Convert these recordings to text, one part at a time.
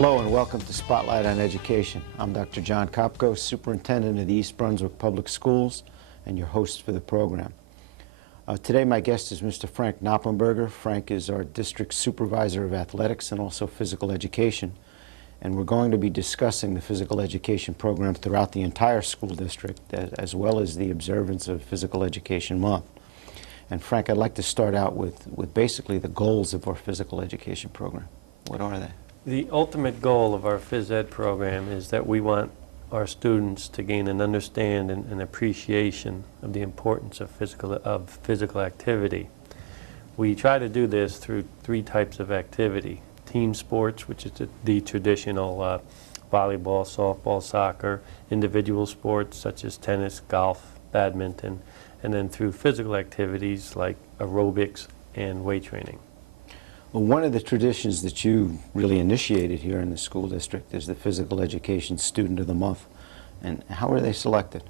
Hello and welcome to Spotlight on Education. I'm Dr. Jon Kopko, Superintendent of the East Brunswick Public Schools and your host for the program. Today my guest is Mr. Frank Noppenberger. Frank is our District Supervisor of Athletics and also Physical Education. And we're going to be discussing the physical education program throughout the entire school district, as well as the observance of Physical Education Month. And Frank, I'd like to start out with basically the goals of our physical education program. What are they? The ultimate goal of our phys ed program is that we want our students to gain an understanding and appreciation of the importance of physical activity. We try to do this through three types of activity. Team sports, which is the traditional volleyball, softball, soccer, individual sports such as tennis, golf, badminton, and then through physical activities like aerobics and weight training. Well, one of the traditions that you really initiated here in the school district is the Physical Education Student of the Month. And how are they selected?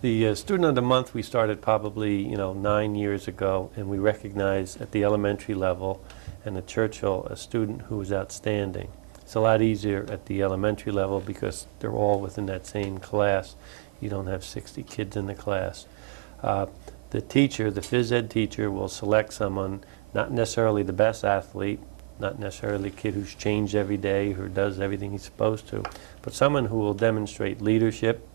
The Student of the Month we started probably 9 years ago, and we recognize at the elementary level and at Churchill a student who is outstanding. It's a lot easier at the elementary level because they're all within that same class. You don't have 60 kids in the class. The teacher, the phys ed teacher, will select someone, not necessarily the best athlete, not necessarily a kid who's changed every day, who does everything he's supposed to, but someone who will demonstrate leadership,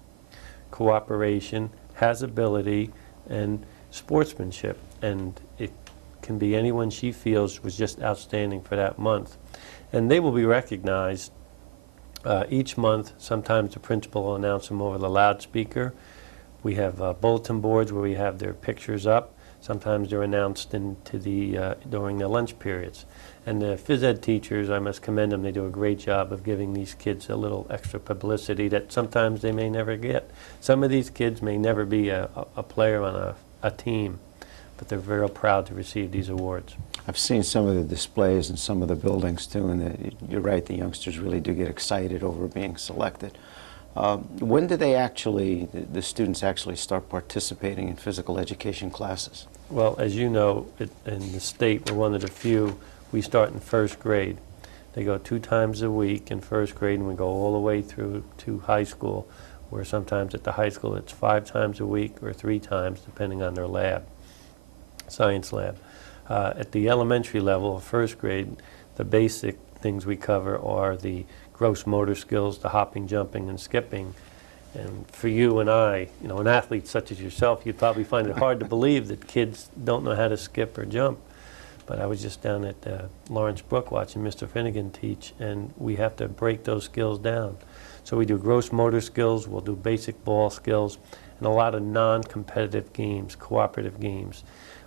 cooperation, has ability, and sportsmanship. And it can be anyone she feels was just outstanding for that month. And they will be recognized each month. Sometimes the principal will announce them over the loudspeaker. We have bulletin boards where we have their pictures up. Sometimes they're announced during the lunch periods. And the phys ed teachers, I must commend them, they do a great job of giving these kids a little extra publicity that sometimes they may never get. Some of these kids may never be a player on a team, but they're very proud to receive these awards. I've seen some of the displays in some of the buildings too, and you're right, the youngsters really do get excited over being selected. When do the students actually start participating in physical education classes? Well, as you know, in the state, we're one of the few. We start in first grade. They go 2 times a week in first grade, and we go all the way through to high school, where sometimes at the high school it's 5 times a week or 3 times, depending on their lab, science lab. At the elementary level, first grade, the basic things we cover are the gross motor skills, the hopping, jumping, and skipping. And for you and I, an athlete such as yourself, you'd probably find it hard to believe that kids don't know how to skip or jump. But I was just down at Lawrence Brook watching Mr. Finnegan teach, and we have to break those skills down. So we do gross motor skills, we'll do basic ball skills, and a lot of non-competitive games, cooperative games.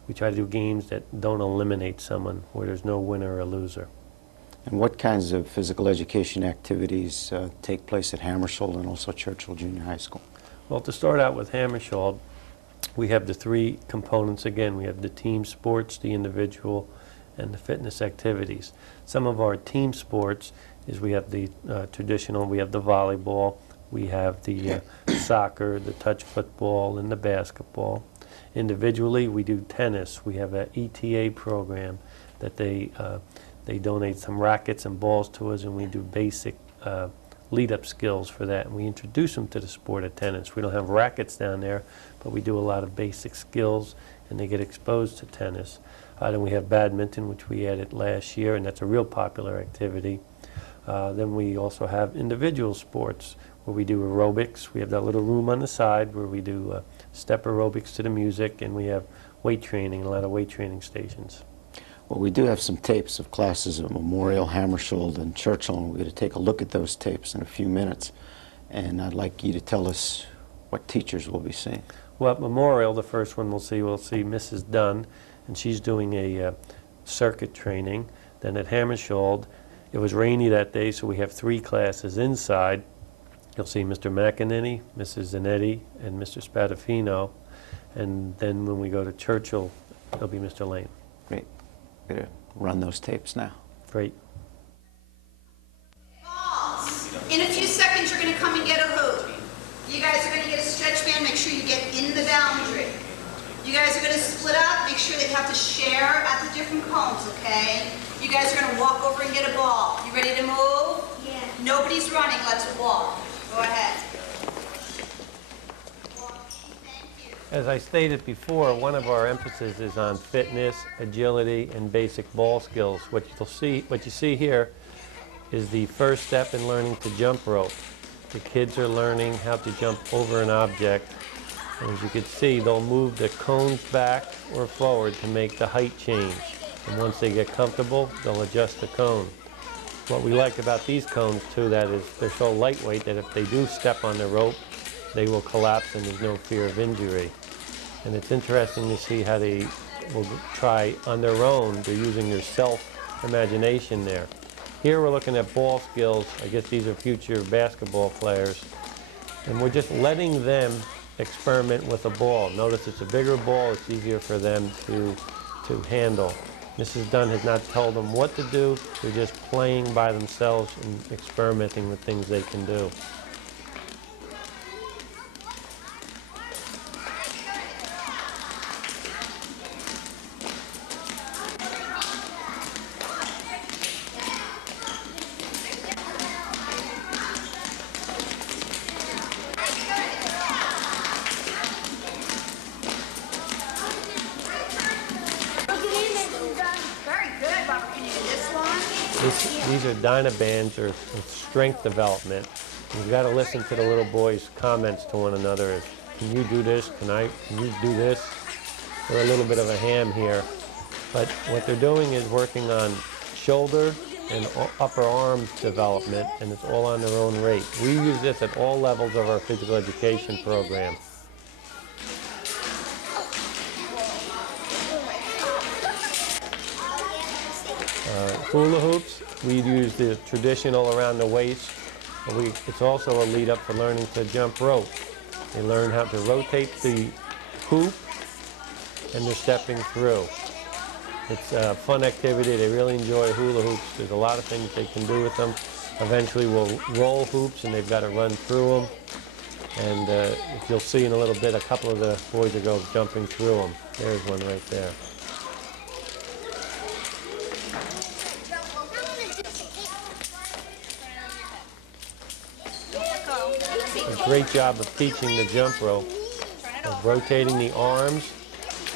We try to do games that don't eliminate someone, where there's no winner or loser. And what kinds of physical education activities take place at Hammersholt and also Churchill Junior High School? Well, to start out with Hammersholt, we have the 3 components again. We have the team sports, the individual, and the fitness activities. Some of our team sports is we have the traditional, we have the volleyball, we have the soccer, the touch football, and the basketball. Individually, we do tennis. We have an ETA program that they donate some rackets and balls to us, and we do basic lead-up skills for that. And we introduce them to the sport of tennis. We don't have rackets down there, but we do a lot of basic skills, and they get exposed to tennis. Then we have badminton, which we added last year, and that's a real popular activity. Then we also have individual sports, where we do aerobics. We have that little room on the side where we do step aerobics to the music, and we have weight training, a lot of weight training stations. Well, we do have some tapes of classes at Memorial, Hammersholt, and Churchill, and we're going to take a look at those tapes in a few minutes. And I'd like you to tell us what teachers we'll be seeing. Well, at Memorial, the first one we'll see Mrs. Dunn, and she's doing a circuit training. Then at Hammersholt, it was rainy that day, so we have 3 classes inside. You'll see Mr. McEnany, Mrs. Zanetti, and Mr. Spadafino. And then when we go to Churchill, it'll be Mr. Lane. Great. We're going to run those tapes now. Great. Balls. In a few seconds, you're going to come and get a hoop. You guys are going to get a stretch band. Make sure you get in the boundary. You guys are going to split up. Make sure that you have to share at the different cones, okay? You guys are going to walk over and get a ball. You ready to move? Yeah. Nobody's running, let's walk. Go ahead. Thank you. As I stated before, one of our emphasis is on fitness, agility, and basic ball skills. What you see here is the first step in learning to jump rope. The kids are learning how to jump over an object. And as you can see, they'll move the cones back or forward to make the height change. And once they get comfortable, they'll adjust the cone. What we like about these cones too, that is they're so lightweight that if they do step on the rope, they will collapse and there's no fear of injury. And it's interesting to see how they will try on their own. They're using their self-imagination there. Here we're looking at ball skills. I guess these are future basketball players. And we're just letting them experiment with a ball. Notice it's a bigger ball, it's easier for them to handle. Mrs. Dunn has not told them what to do, they're just playing by themselves and experimenting with things they can do. These are Dynabands or strength development. You've got to listen to the little boys' comments to one another. Can you do this? Can you do this? They're a little bit of a ham here. But what they're doing is working on shoulder and upper arm development, and it's all on their own rate. We use this at all levels of our physical education program. Hula hoops, we use the traditional around the waist, but it's also a lead up for learning to jump rope. They learn how to rotate the hoop and they're stepping through. It's a fun activity. They really enjoy hula hoops. There's a lot of things they can do with them. Eventually we'll roll hoops and they've got to run through them. And you'll see in a little bit, a couple of the boys will go jumping through them. There's one right there. A great job of teaching the jump rope, of rotating the arms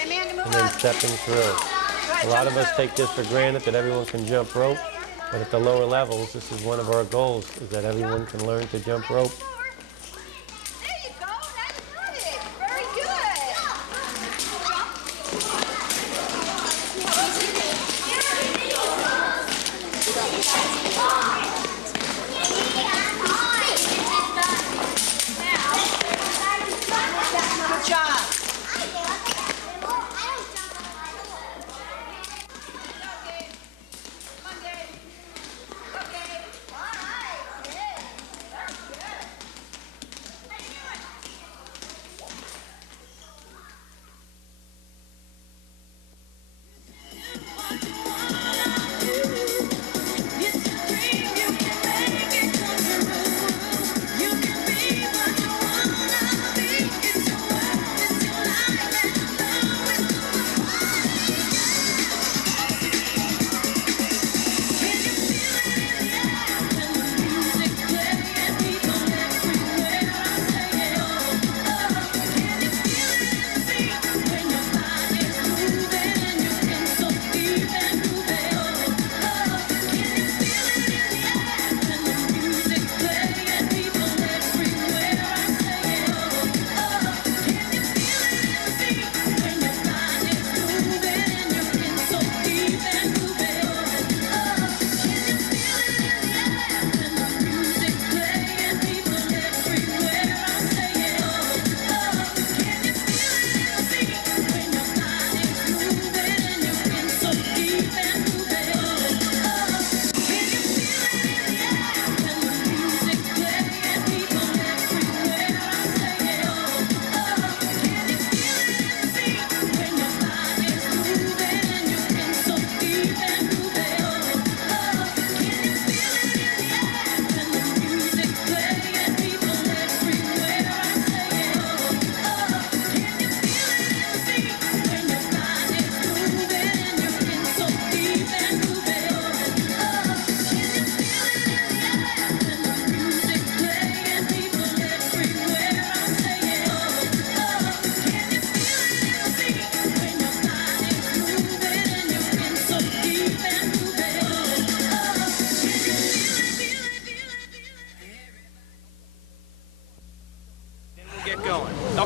and then stepping through. A lot of us take this for granted that everyone can jump rope, but at the lower levels, this is one of our goals, is that everyone can learn to jump rope. There you go, that's good. Very good. Good job.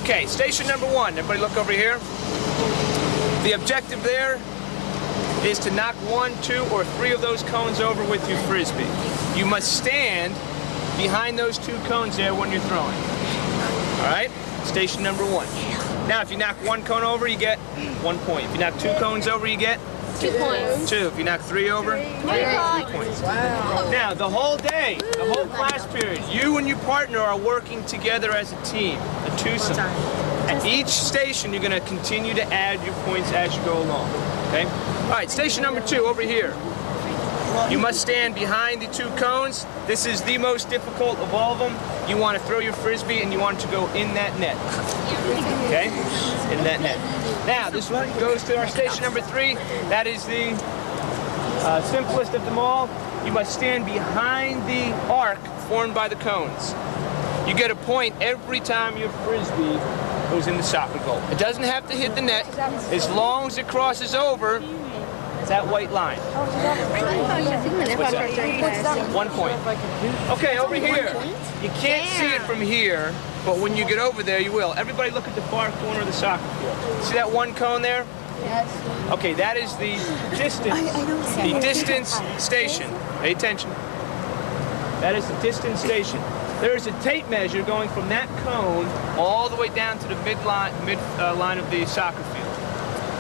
Okay, station number 1. Everybody look over here. The objective there is to knock 1, 2, or 3 of those cones over with your Frisbee. You must stand behind those 2 cones there when you're throwing. All right? Station number 1. Now, if you knock 1 cone over, you get 1 point. If you knock 2 cones over, you get 2 points. 2. If you knock 3 over, you get 3 points. Wow. Now, the whole day, the whole class period, you and your partner are working together as a team, a twosome. At each station, you're going to continue to add your points as you go along. Okay? All right, station number 2, over here. You must stand behind the 2 cones. This is the most difficult of all of them. You want to throw your Frisbee and you want it to go in that net. Okay? In that net. Now, this one goes to our station number 3. That is the simplest of them all. You must stand behind the arc formed by the cones. You get a point every time your Frisbee goes in the soccer goal. It doesn't have to hit the net. As long as it crosses over that white line. What's that? 1 point. Okay, over here. You can't see it from here, but when you get over there, you will. Everybody look at the far corner of the soccer field. See that 1 cone there? Yes. Okay, that is the distance station. Pay attention. That is the distance station. There is a tape measure going from that cone all the way down to the mid line of the soccer field.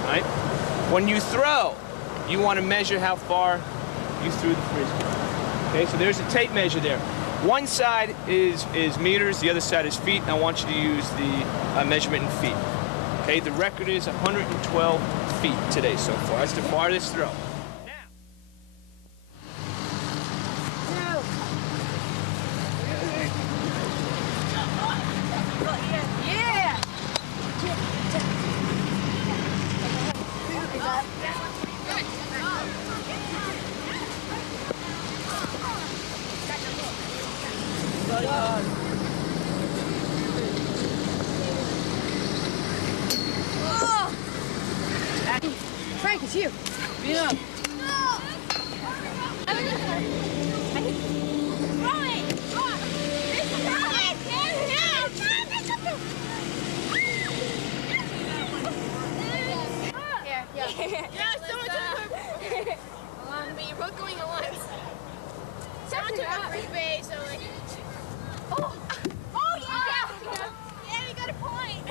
All right? When you throw, you want to measure how far you threw the Frisbee. Okay, so there's a tape measure there. One side is meters, the other side is feet, and I want you to use the measurement in feet. Okay, the record is 112 feet today so far. That's the farthest throw. Frank, it's you. Yeah. But you're both going at once. Someone took our free base, so like. Oh! Oh, yeah! Yeah, we got a point!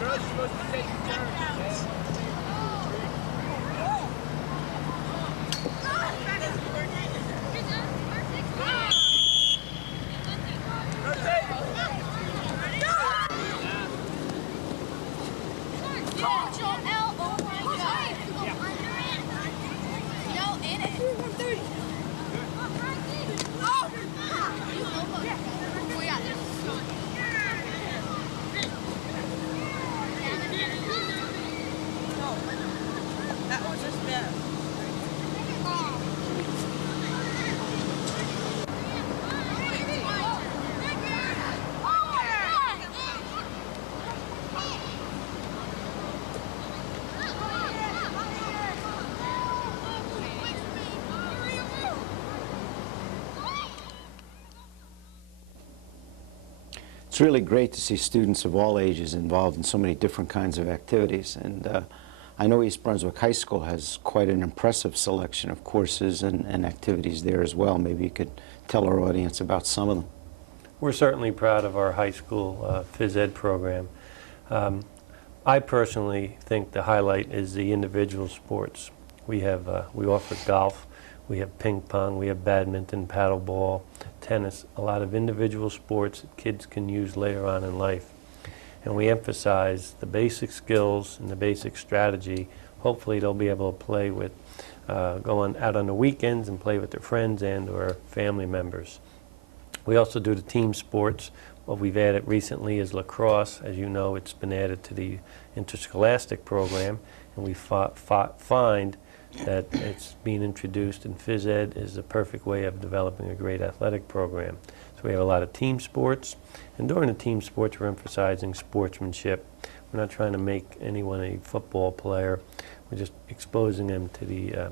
Girls, you're supposed to take your turn. It's really great to see students of all ages involved in so many different kinds of activities. And I know East Brunswick High School has quite an impressive selection of courses and activities there as well. Maybe you could tell our audience about some of them. We're certainly proud of our high school phys ed program. I personally think the highlight is the individual sports. We offer golf, we have ping pong, we have badminton, paddleball, tennis, a lot of individual sports that kids can use later on in life. And we emphasize the basic skills and the basic strategy. Hopefully they'll be able to play with, go out on the weekends and play with their friends and or family members. We also do the team sports. What we've added recently is lacrosse. As you know, it's been added to the interscholastic program, and we find that it's being introduced in phys ed is the perfect way of developing a great athletic program. So we have a lot of team sports, and during the team sports we're emphasizing sportsmanship. We're not trying to make anyone a football player. We're just exposing them to the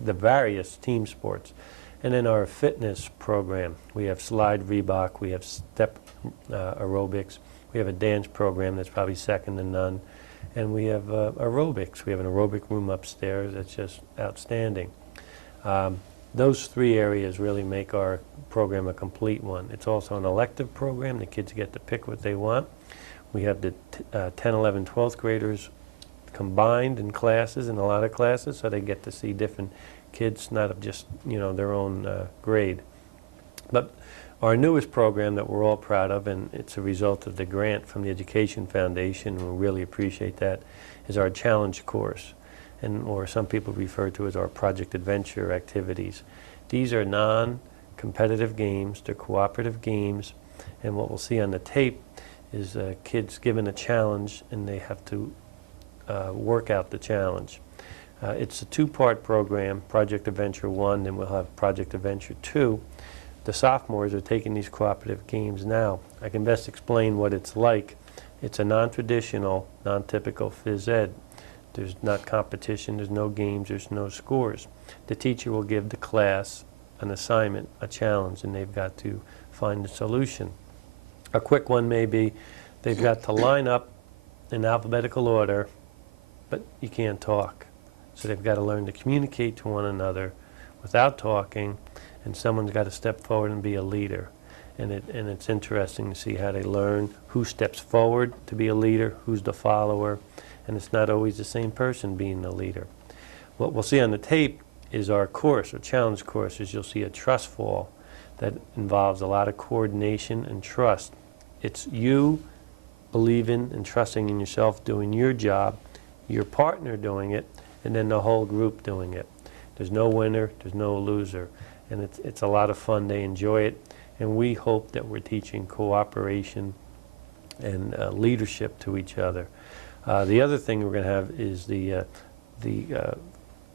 various team sports. And then our fitness program. We have slide Reebok, we have step aerobics, we have a dance program that's probably second to none, and we have aerobics. We have an aerobic room upstairs that's just outstanding. Those three areas really make our program a complete one. It's also an elective program. The kids get to pick what they want. We have the 10, 11, 12th graders combined in classes, in a lot of classes, so they get to see different kids, not of just, you know, their own grade. But our newest program that we're all proud of, and it's a result of the grant from the Education Foundation, and we really appreciate that, is our challenge course, or some people refer to as our Project Adventure activities. These are non-competitive games, they're cooperative games, and what we'll see on the tape is kids given a challenge and they have to work out the challenge. It's a two-part program, Project Adventure 1, then we'll have Project Adventure 2. The sophomores are taking these cooperative games now. I can best explain what it's like. It's a non-traditional, non-typical phys ed. There's not competition, there's no games, there's no scores. The teacher will give the class an assignment, a challenge, and they've got to find a solution. A quick one may be they've got to line up in alphabetical order, but you can't talk. So they've got to learn to communicate to one another without talking, and someone's got to step forward and be a leader. And it's interesting to see how they learn who steps forward to be a leader, who's the follower, and it's not always the same person being the leader. What we'll see on the tape is our course, or challenge course, is you'll see a trust fall that involves a lot of coordination and trust. It's you believing and trusting in yourself, doing your job, your partner doing it, and then the whole group doing it. There's no winner, there's no loser, and it's a lot of fun. They enjoy it, and we hope that we're teaching cooperation and leadership to each other. The other thing we're going to have is the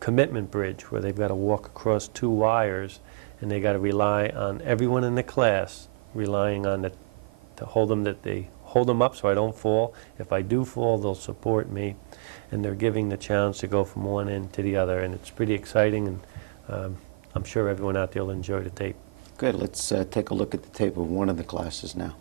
commitment bridge, where they've got to walk across two wires, and they got to rely on everyone in the class relying on it to hold them, that they hold them up so I don't fall. If I do fall, they'll support me, and they're giving the challenge to go from one end to the other, and it's pretty exciting, and I'm sure everyone out there will enjoy the tape. Good. Let's take a look at the tape of one of the classes now.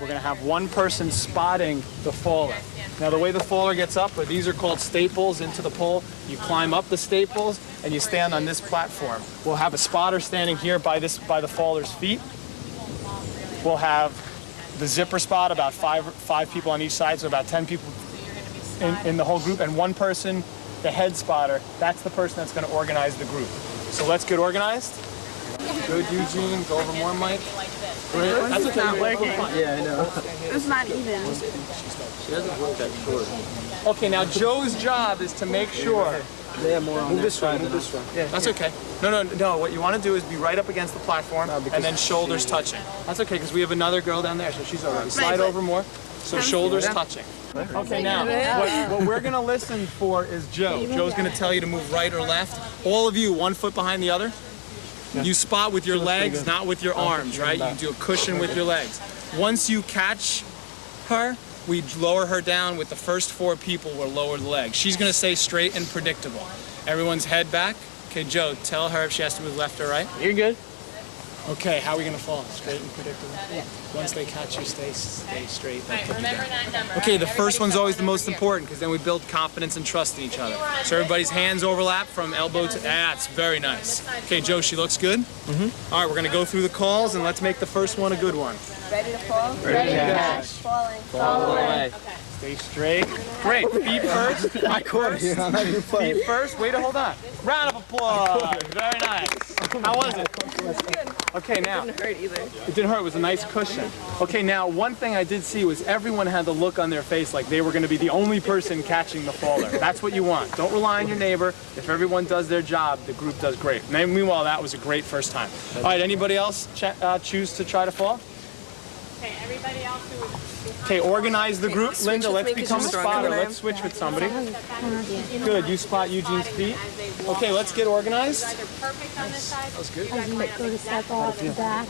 We're going to have one person spotting the faller. Now the way the faller gets up, these are called staples into the pole. You climb up the staples and you stand on this platform. We'll have a spotter standing here by the faller's feet. We'll have the zipper spot, about five people on each side, so about 10 people in the whole group, and one person, the head spotter, that's the person that's going to organize the group. So let's get organized. Good, Eugene. Go over more, Mike. That's okay. Not working. Yeah, I know. It's not even. She doesn't work that short. Okay, now Joe's job is to make sure. Yeah, more on this side. Move this way. Yeah, that's okay. No. What you want to do is be right up against the platform and then shoulders touching. That's okay, because we have another girl down there, so she's all right. Slide over more, so shoulders touching. Okay, now, what we're going to listen for is Joe. Joe's going to tell you to move right or left. All of you, 1 foot behind the other. You spot with your legs, not with your arms, right? You do a cushion with your legs. Once you catch her, we lower her down. With the first 4 people, we'll lower the legs. She's going to stay straight and predictable. Everyone's head back. Okay, Joe, tell her if she has to move left or right. You're good. Okay, how are we going to fall? Straight and predictable? Yeah. Once they catch you, stay straight. Right, remember that number. Okay, the first one's always the most important, because then we build confidence and trust in each other. So everybody's hands overlap from elbow to... That's very nice. Okay, Joe, she looks good? Mm-hmm. All right, we're going to go through the calls, and let's make the first one a good one. Ready to fall? Ready to catch. Falling. Fall away. Stay straight. Great. Feet first. I caught it here. I'm not even playing. Feet first. Wait, hold on. Round of applause. Very nice. How was it? Okay, now. It didn't hurt either. It didn't hurt. It was a nice cushion. Okay, now, one thing I did see was everyone had the look on their face like they were going to be the only person catching the faller. That's what you want. Don't rely on your neighbor. If everyone does their job, the group does great. Meanwhile, that was a great first time. All right, anybody else choose to try to fall? Okay, everybody else who was Okay, organize the group. switch Linda, with let's me 'cause become a you're stronger spotter. than I Let's switch with somebody. Good, you spot Eugene's feet. Okay, let's get organized. either perfect on this side. That was good. Go to step off the back.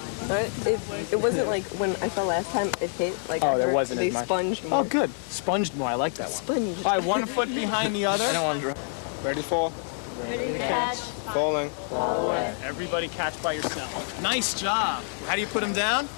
It wasn't like when I fell last time, it hit. Like, Oh, there wasn't they as much. sponged Oh, more. good. Sponged more. I like that one. Sponge. All right, 1 foot behind the other. I don't want to drop. Ready to fall? Falling. Everybody catch by yourself. Nice job. How do you put them down?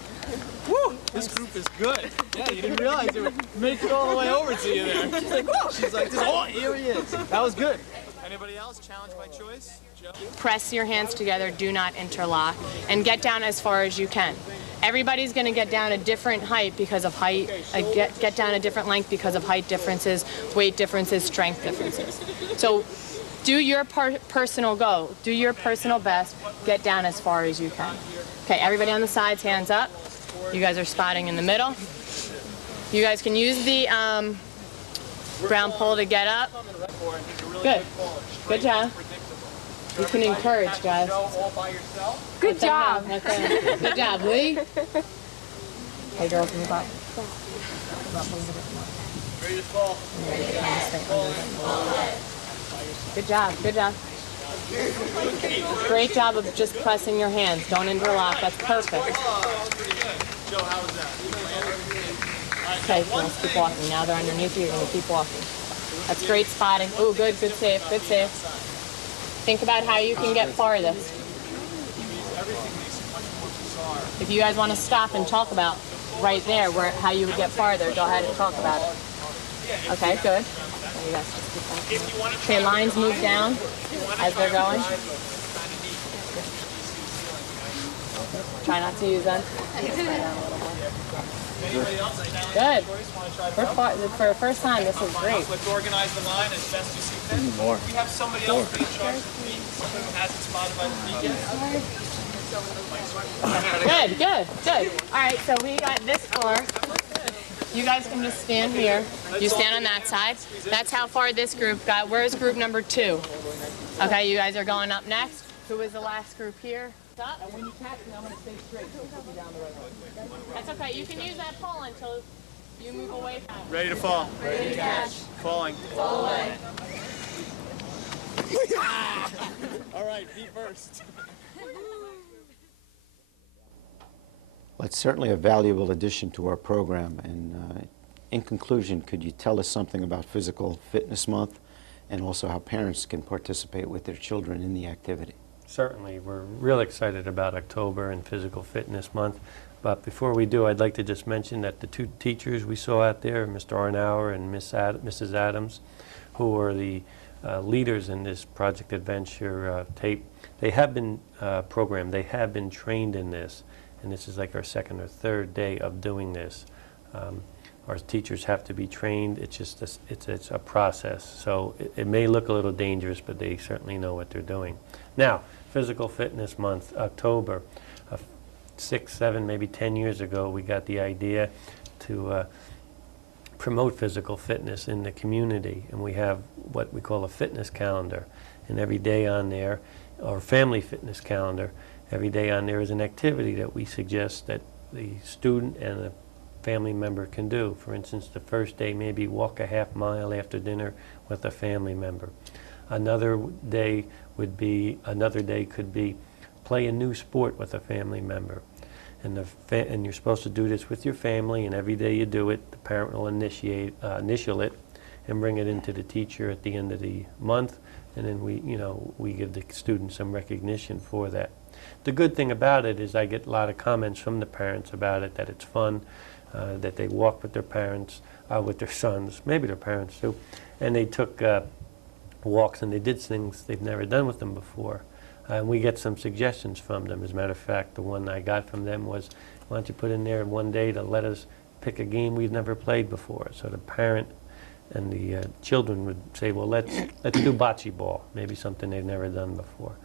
Woo! This group is good. Yeah, you didn't realize it would make it all the way over to you there. She's like, whoa! She's like, oh, here he is. That was good. Anybody else challenged by choice? Joe? Press your hands together, do not interlock, and get down as far as you can. Everybody's going to get down a different height because of height, get down a different length because of height differences, weight differences, strength differences. So do your personal goal, do your personal best, get down as far as you can. Okay, everybody on the sides, hands up. You guys are spotting in the middle. You guys can use the brown pole to get up. Good. Good job. You can encourage, guys. Good job. Good job, Lee. Hey, girls, move up. Ready to fall. Good job. Good job. Great job of just pressing your hands. Don't interlock. That's perfect. Joe, how was that? Okay, so let's keep walking. Now they're underneath you. You're going to keep walking. That's great spotting. Ooh, good. Good save. Good save. Think about how you can get farthest. If you guys want to stop and talk about right there how you would get farther, go ahead and talk about it. Okay, good. You guys just keep walking. Okay, lines move down as they're going. Try not to use them. Good. For the first time, this is great. Let's organize the line as best you see fit. More. We have somebody else be in charge of the feet. Someone who hasn't spotted by the feet yet. Good, good, good. All right, so we got this floor. You guys can just stand here. You stand on that side. That's how far this group got. Where's group number 2? Okay, you guys are going up next. Who was the last group here? Up. And when you catch me, I'm going to stay straight. Put me down the right way. That's okay. You can use that pole until you move away from it. Ready to fall. Ready to catch. Falling. Fall away. All right, feet first. Well, it's certainly a valuable addition to our program. And in conclusion, could you tell us something about Physical Fitness Month and also how parents can participate with their children in the activity? Certainly. We're real excited about October and Physical Fitness Month. But before we do, I'd like to just mention that the 2 teachers we saw out there, Mr. Arnauer and Mrs. Adams, who are the leaders in this Project Adventure tape, they have been programmed. They have been trained in this. And this is like our 2nd or 3rd day of doing this. Our teachers have to be trained. It's just it's a process. So it may look a little dangerous, but they certainly know what they're doing. Now, Physical Fitness Month, October. 6, 7, maybe 10 years ago, we got the idea to promote physical fitness in the community. And we have what we call a fitness calendar. And every day on there, or family fitness calendar, every day on there is an activity that we suggest that the student and the family member can do. For instance, the first day, maybe walk a half mile after dinner with a family member. Another day could be play a new sport with a family member. And you're supposed to do this with your family, and every day you do it, the parent will initial it and bring it into the teacher at the end of the month, and then we give the student some recognition for that. The good thing about it is I get a lot of comments from the parents about it, that it's fun, that they walk with their parents, with their sons, maybe their parents too, and they took walks and they did things they've never done with them before. And we get some suggestions from them. As a matter of fact, the one I got from them was, why don't you put in there one day to let us pick a game we've never played before. So the parent and the children would say, well, let's do bocce ball, maybe something they've never done before.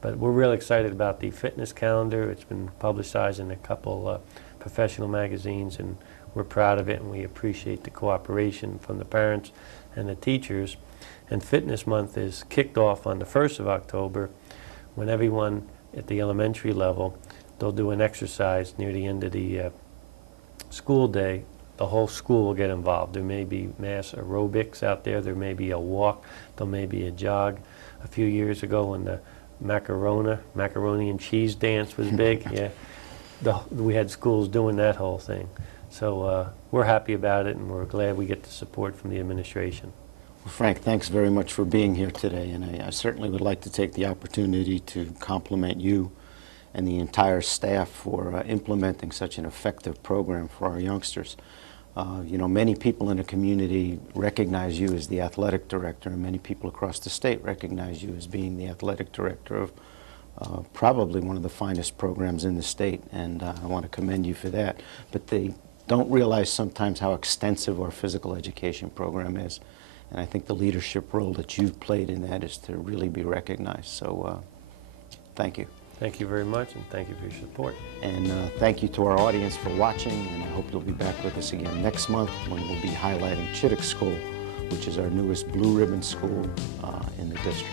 But we're real excited about the fitness calendar. It's been publicized in a couple professional magazines, and we're proud of it, and we appreciate the cooperation from the parents and the teachers. And Fitness Month is kicked off on the 1st of October, when everyone at the elementary level, they'll do an exercise near the end of the school day, the whole school will get involved. There may be mass aerobics out there. There may be a walk. There may be a jog. A few years ago when the macaroni and cheese dance was big, yeah, we had schools doing that whole thing. So we're happy about it, and we're glad we get the support from the administration. Well, Frank, thanks very much for being here today, and I certainly would like to take the opportunity to compliment you and the entire staff for implementing such an effective program for our youngsters. You know, many people in the community recognize you as the athletic director, and many people across the state recognize you as being the athletic director of probably one of the finest programs in the state, and I want to commend you for that. But they don't realize sometimes how extensive our physical education program is, and I think the leadership role that you've played in that is to really be recognized. So thank you. Thank you very much, and thank you for your support. And thank you to our audience for watching, and I hope you'll be back with us again next month when we'll be highlighting Chittick School, which is our newest blue ribbon school in the district.